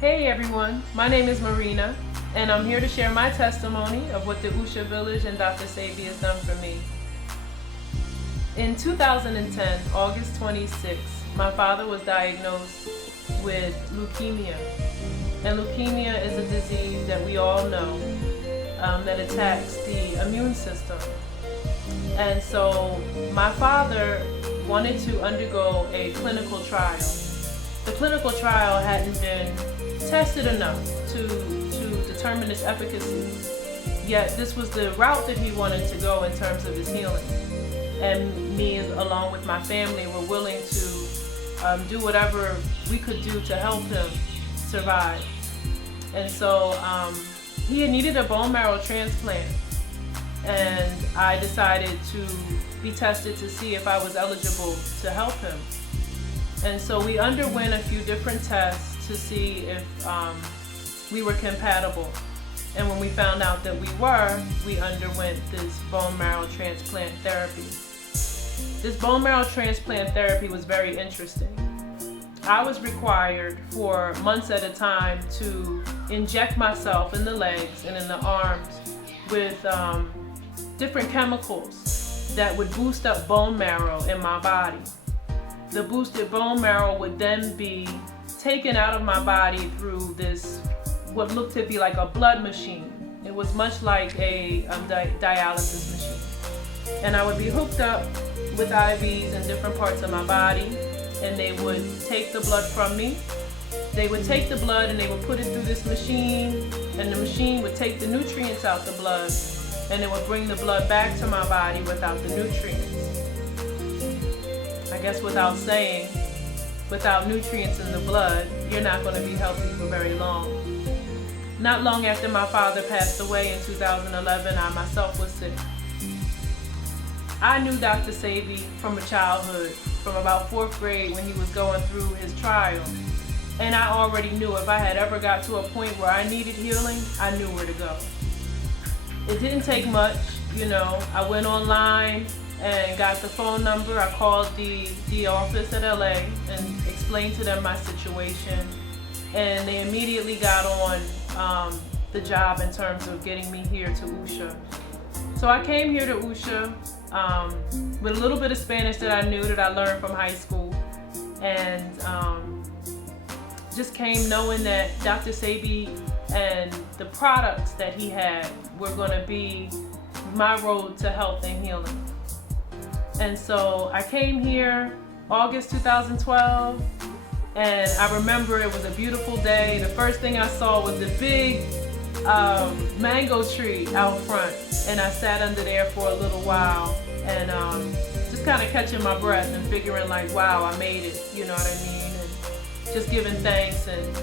Hey everyone, my name is Marina, and I'm here to share my testimony of what the Usha Village and Dr. Sebi has done for me. In 2010, August 26, my father was diagnosed with leukemia. And leukemia is a disease that we all know that attacks the immune system. And so my father wanted to undergo a clinical trial. The clinical trial hadn't been tested enough to determine its efficacy, yet this was the route that he wanted to go in terms of his healing. And me, along with my family, were willing to do whatever we could do to help him survive. And so he had needed a bone marrow transplant, and I decided to be tested to see if I was eligible to help him. And so we underwent a few different tests to see if we were compatible. And when we found out that we underwent this bone marrow transplant therapy. This bone marrow transplant therapy was very interesting. I was required for months at a time to inject myself in the legs and in the arms with different chemicals that would boost up bone marrow in my body. The boosted bone marrow would then be taken out of my body through this, what looked to be like a blood machine. It was much like a dialysis machine. And I would be hooked up with IVs in different parts of my body, and they would take the blood from me. They would take the blood and they would put it through this machine, and the machine would take the nutrients out the blood, and it would bring the blood back to my body without the nutrients. I guess without saying, without nutrients in the blood, you're not going to be healthy for very long. Not long after my father passed away in 2011, I myself was sick. I knew Dr. Sebi from a childhood, from about 4th grade when he was going through his trial. And I already knew if I had ever got to a point where I needed healing, I knew where to go. It didn't take much, I went online and got the phone number. I called the office at LA and explained to them my situation. And they immediately got on the job in terms of getting me here to Usha. So I came here to Usha with a little bit of Spanish that I knew, that I learned from high school. And just came knowing that Dr. Sebi and the products that he had were going to be my road to health and healing. And so I came here August 2012, and I remember it was a beautiful day. The first thing I saw was the big mango tree out front, and I sat under there for a little while and just kind of catching my breath and figuring like, wow, I made it, you know what I mean? And just giving thanks and,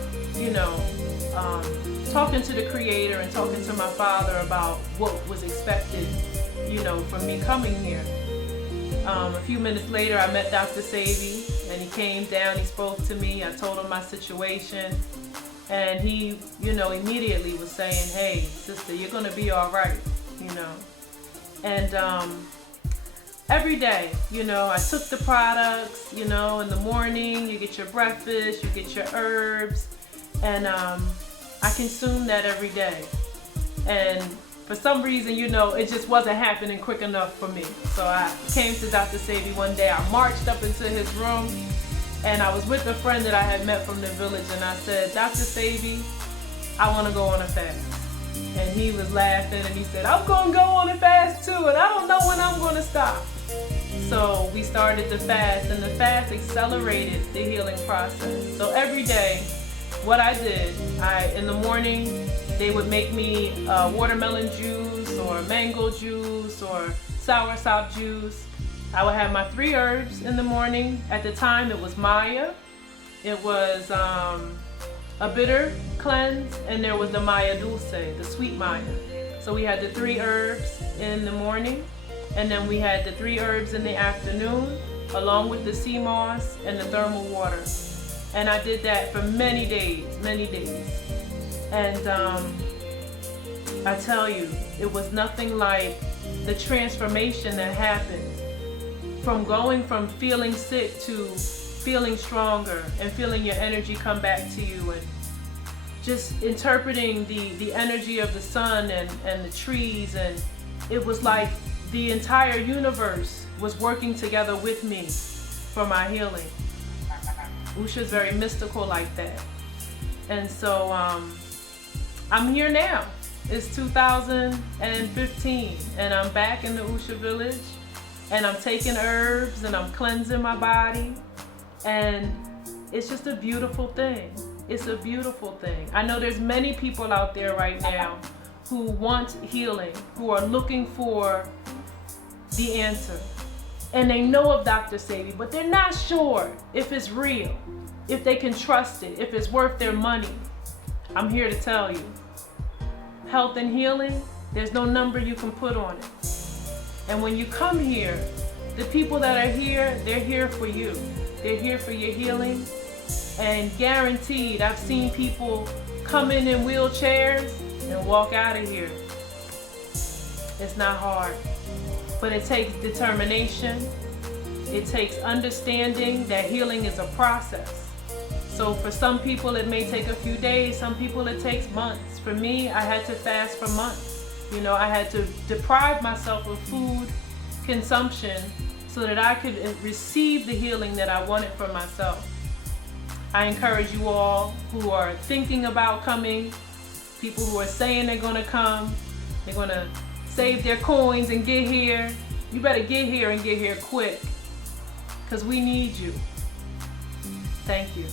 talking to the Creator and talking to my father about what was expected, from me coming here. A few minutes later, I met Dr. Sebi, and he came down, he spoke to me, I told him my situation, and he, immediately was saying, hey, sister, you're gonna be all right, And every day, I took the products, in the morning, you get your breakfast, you get your herbs, and I consumed that every day. And for some reason, it just wasn't happening quick enough for me. So I came to Dr. Sebi one day. I marched up into his room, and I was with a friend that I had met from the village, and I said, Dr. Sebi, I want to go on a fast. And he was laughing, and he said, I'm going to go on a fast too, and I don't know when I'm going to stop. So we started the fast, and the fast accelerated the healing process. So every day, what I did, in the morning, they would make me watermelon juice or mango juice or soursop juice. I would have my 3 herbs in the morning. At the time, it was Maya. It was a bitter cleanse, and there was the Maya Dulce, the sweet Maya. So we had the 3 herbs in the morning, and then we had the 3 herbs in the afternoon, along with the sea moss and the thermal water. And I did that for many days. And I tell you, it was nothing like the transformation that happened from going from feeling sick to feeling stronger and feeling your energy come back to you. And just interpreting the energy of the sun and the trees, and it was like the entire universe was working together with me for my healing. Usha is very mystical like that. And so I'm here now. It's 2015 and I'm back in the Usha village, and I'm taking herbs and I'm cleansing my body, and it's just a beautiful thing. It's a beautiful thing. I know there's many people out there right now who want healing, who are looking for the answer. And they know of Dr. Sebi, but they're not sure if it's real, if they can trust it, if it's worth their money. I'm here to tell you, health and healing, there's no number you can put on it. And when you come here, the people that are here, they're here for you. They're here for your healing. And guaranteed, I've seen people come in wheelchairs and walk out of here. It's not hard, but it takes determination. It takes understanding that healing is a process. So for some people, it may take a few days. Some people, it takes months. For me, I had to fast for months. You know, I had to deprive myself of food consumption so that I could receive the healing that I wanted for myself. I encourage you all who are thinking about coming, people who are saying they're gonna come, they're gonna save their coins and get here. You better get here and get here quick, because we need you. Thank you.